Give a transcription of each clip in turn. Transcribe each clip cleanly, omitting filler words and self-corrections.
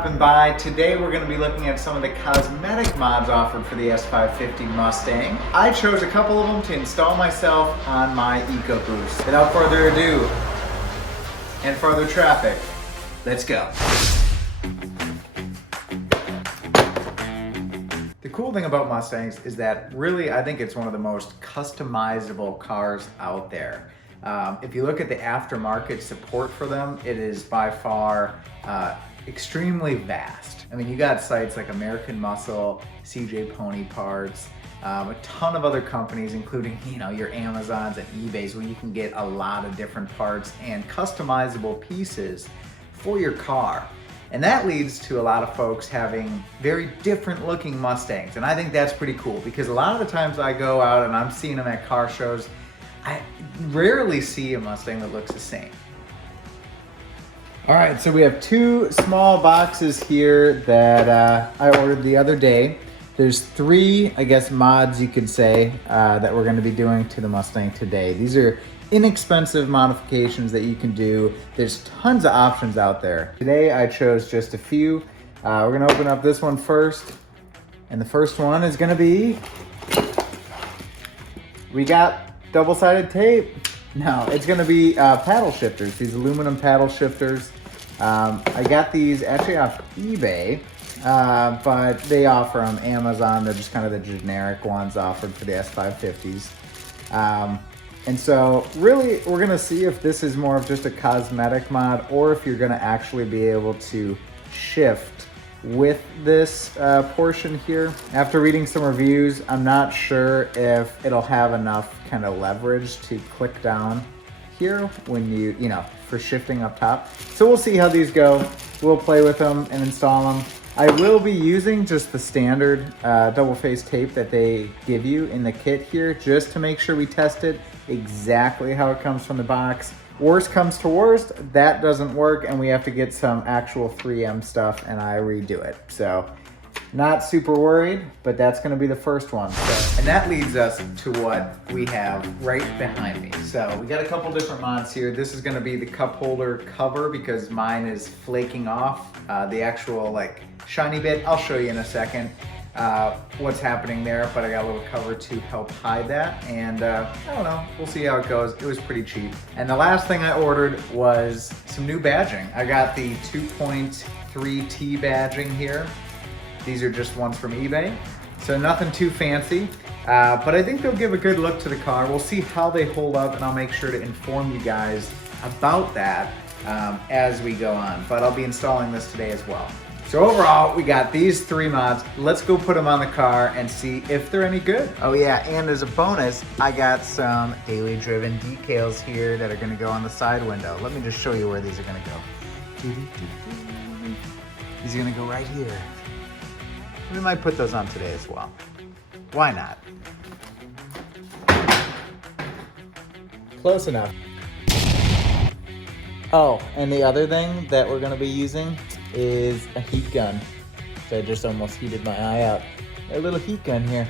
stopping by. Today we're going to be looking at some of the cosmetic mods offered for the S550 Mustang. I chose a couple of them to install myself on my Ecoboost. Without further ado, and further traffic, let's go. The cool thing about Mustangs is that really I think it's one of the most customizable cars out there. If you look at the aftermarket support for them, it is by far extremely vast. I mean, you got sites like American Muscle, CJ Pony Parts, a ton of other companies, including, your Amazons and eBays, where you can get a lot of different parts and customizable pieces for your car. And that leads to a lot of folks having very different looking Mustangs. And I think that's pretty cool because a lot of the times I go out and I'm seeing them at car shows, I rarely see a Mustang that looks the same. All right, so we have two small boxes here that I ordered the other day. There's three, I guess, mods you could say that we're gonna be doing to the Mustang today. These are inexpensive modifications that you can do. There's tons of options out there. Today I chose just a few. We're gonna open up this one first. And the first one is gonna be, we got double-sided tape. No, it's gonna be paddle shifters, these aluminum paddle shifters. I got these actually off eBay, but they offer them Amazon. They're just kind of the generic ones offered for the S550s. And so really we're gonna see if this is more of just a cosmetic mod or if you're gonna actually be able to shift with this portion here. After reading some reviews, I'm not sure if it'll have enough kind of leverage to click down here when you for shifting up top. So we'll see how these go. We'll play with them and install them. I will be using just the standard double face tape that they give you in the kit here, just to make sure we test it exactly how it comes from the box. Worst comes to worst, that doesn't work and we have to get some actual 3M stuff and I redo it. So not super worried, but that's gonna be the first one. And that leads us to what we have right behind me. So we got a couple different mods here. This is gonna be the cup holder cover because mine is flaking off. The actual shiny bit, I'll show you in a second what's happening there, but I got a little cover to help hide that. And I don't know, we'll see how it goes. It was pretty cheap. And the last thing I ordered was some new badging. I got the 2.3T badging here. These are just ones from eBay, so nothing too fancy, but I think they'll give a good look to the car. We'll see how they hold up, and I'll make sure to inform you guys about that as we go on, but I'll be installing this today as well. So overall, we got these three mods. Let's go put them on the car and see if they're any good. Oh yeah, and as a bonus, I got some daily driven decals here that are gonna go on the side window. Let me just show you where these are gonna go. These are gonna go right here. We might put those on today as well. Why not? Close enough. Oh, and the other thing that we're gonna be using is a heat gun. So I just almost heated my eye out. A little heat gun here.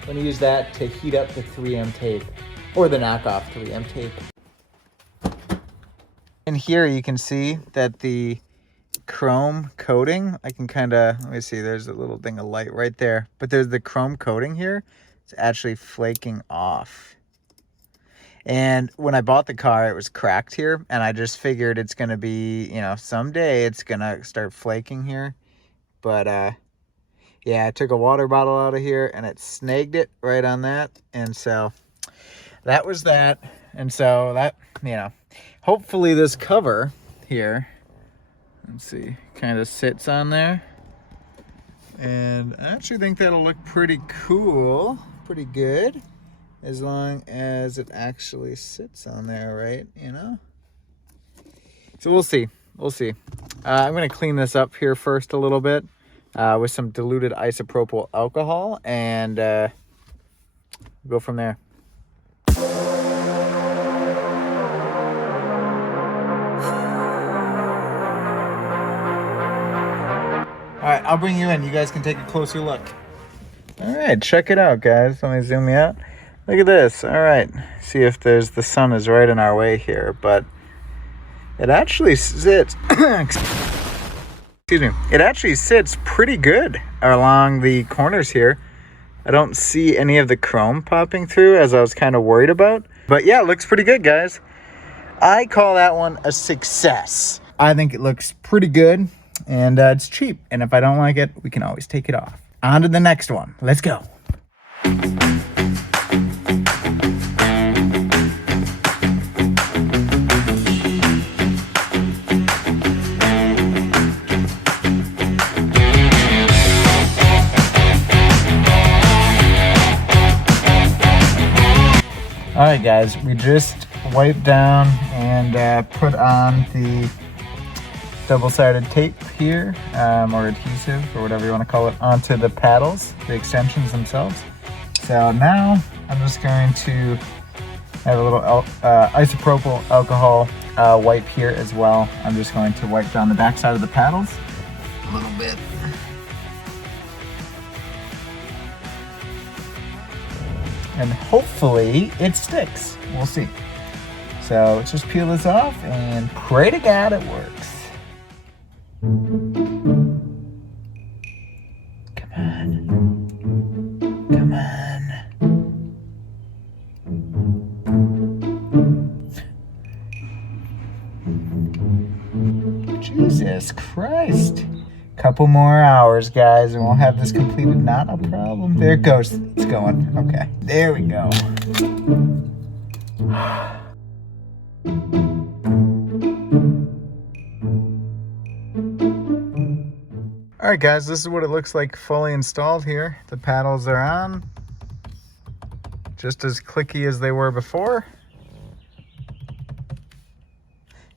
I'm gonna use that to heat up the 3M tape, or the knockoff 3M tape. And here you can see that the chrome coating, I can let me see, there's a little thing of light right there, but there's the chrome coating here. It's actually flaking off. And when I bought the car, it was cracked here, and I just figured it's gonna be, someday it's gonna start flaking here. But yeah, I took a water bottle out of here and it snagged it right on that. And so that was that. And so that, hopefully this cover here, let's see, kind of sits on there. And I actually think that'll look pretty cool, pretty good, as long as it actually sits on there, right? So we'll see, I'm gonna clean this up here first a little bit with some diluted isopropyl alcohol and go from there. All right, I'll bring you in. You guys can take a closer look. All right, check it out, guys. Let me zoom you out. Look at this. All right, see if the sun is right in our way here, but it actually sits Excuse me. It actually sits pretty good along the corners here. I don't see any of the chrome popping through as I was kind of worried about. But yeah, it looks pretty good, guys. I call that one a success. I think it looks pretty good, and it's cheap. And if I don't like it, we can always take it off. On to the next one. Let's go. All right, guys, we just wiped down and put on the double-sided tape here, or adhesive, or whatever you want to call it, onto the paddles, the extensions themselves. So now I'm just going to have a little isopropyl alcohol wipe here as well. I'm just going to wipe down the backside of the paddles a little bit. And hopefully it sticks. We'll see. So let's just peel this off and pray to God it works. Come on. Come on. Jesus Christ. Couple more hours, guys, and we'll have this completed. Not a problem. There it goes. It's going. Okay. There we go. All right, guys, this is what it looks like fully installed here. The paddles are on. Just as clicky as they were before.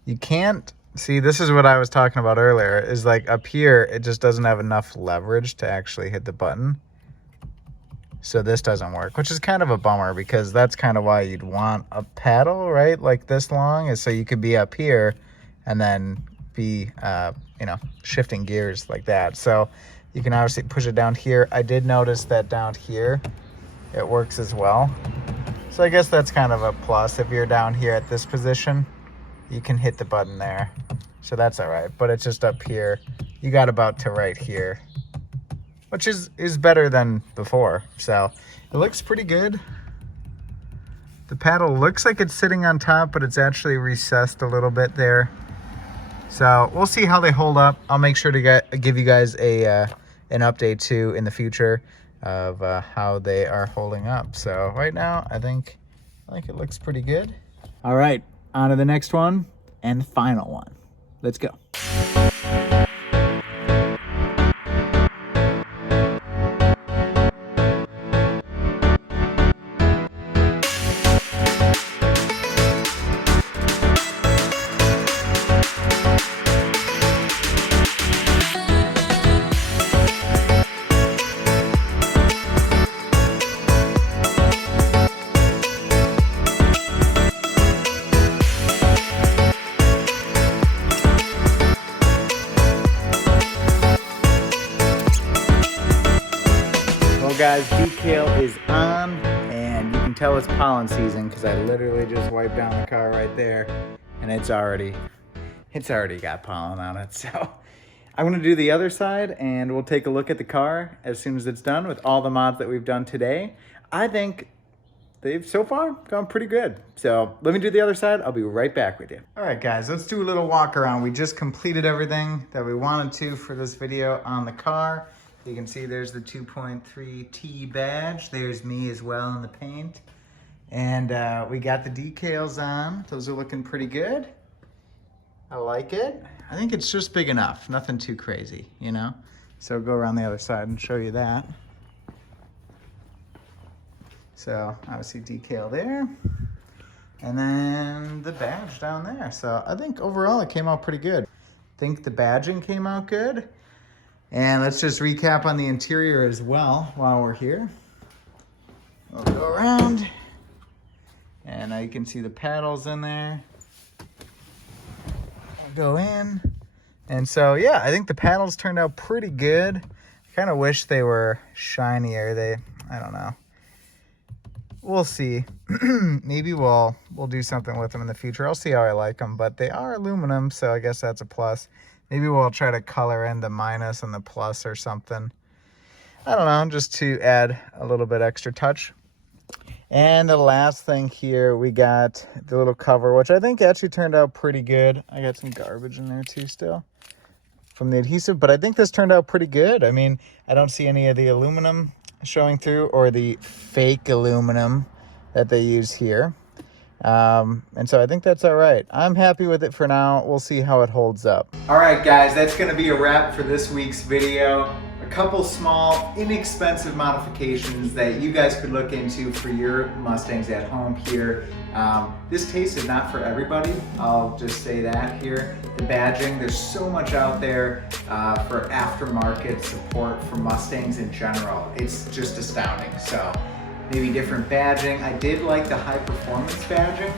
You can't see, this is what I was talking about earlier, is like up here, it just doesn't have enough leverage to actually hit the button. So this doesn't work, which is kind of a bummer because that's kind of why you'd want a paddle, right? Like this long, is so you could be up here and then be, you know, shifting gears like that. So you can obviously push it down here. I did notice that down here, it works as well. So I guess that's kind of a plus. If you're down here at this position, you can hit the button there. So that's all right, but it's just up here. You got about to right here, which is better than before. So it looks pretty good. The paddle looks like it's sitting on top, but it's actually recessed a little bit there. So we'll see how they hold up. I'll make sure to give you guys an update too in the future of how they are holding up. So right now, I think it looks pretty good. All right. On to the next one and the final one. Let's go. Guys, decal is on, and you can tell it's pollen season because I literally just wiped down the car right there, and it's already got pollen on it. So I'm gonna do the other side, and we'll take a look at the car as soon as it's done with all the mods that we've done today. I think they've so far gone pretty good. So let me do the other side. I'll be right back with you. All right, guys, let's do a little walk around. We just completed everything that we wanted to for this video on the car. You can see there's the 2.3T badge. There's me as well in the paint. And we got the decals on. Those are looking pretty good. I like it. I think it's just big enough. Nothing too crazy, you know? So I'll go around the other side and show you that. So obviously decal there. And then the badge down there. So I think overall it came out pretty good. I think the badging came out good. And let's just recap on the interior as well while we're here. We'll go around. And now you can see the paddles in there. I'll go in. And so, yeah, I think the paddles turned out pretty good. I kind of wish they were shinier. I don't know. We'll see. Maybe we'll do something with them in the future. I'll see how I like them, but they are aluminum, so I guess that's a plus. Maybe we'll try to color in the minus and the plus or something. I don't know, just to add a little bit extra touch. And the last thing here, we got the little cover, which I think actually turned out pretty good. I got some garbage in there too still from the adhesive, but I think this turned out pretty good. I mean, I don't see any of the aluminum showing through or the fake aluminum that they use here. And so I think that's all right. I'm happy with it for now. We'll see how it holds up. All right, guys, that's gonna be a wrap for this week's video. A couple small, inexpensive modifications that you guys could look into for your Mustangs at home here. This taste is not for everybody. I'll just say that here. The badging, there's so much out there for aftermarket support for Mustangs in general. It's just astounding. So maybe different badging. I did like the high performance badging,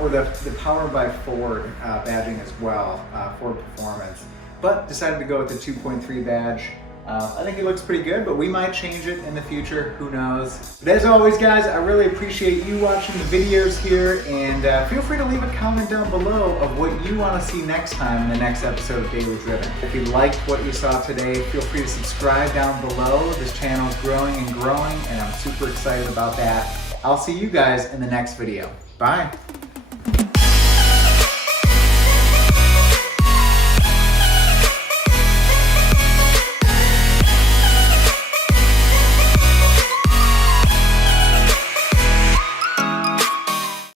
or the Power by Ford badging as well, Ford Performance. But decided to go with the 2.3 badge. I think it looks pretty good, but we might change it in the future, who knows. But as always, guys, I really appreciate you watching the videos here, and feel free to leave a comment down below of what you want to see next time in the next episode of Daily Driven. If you liked what you saw today, feel free to subscribe down below. This channel is growing and growing, and I'm super excited about that. I'll see you guys in the next video. Bye.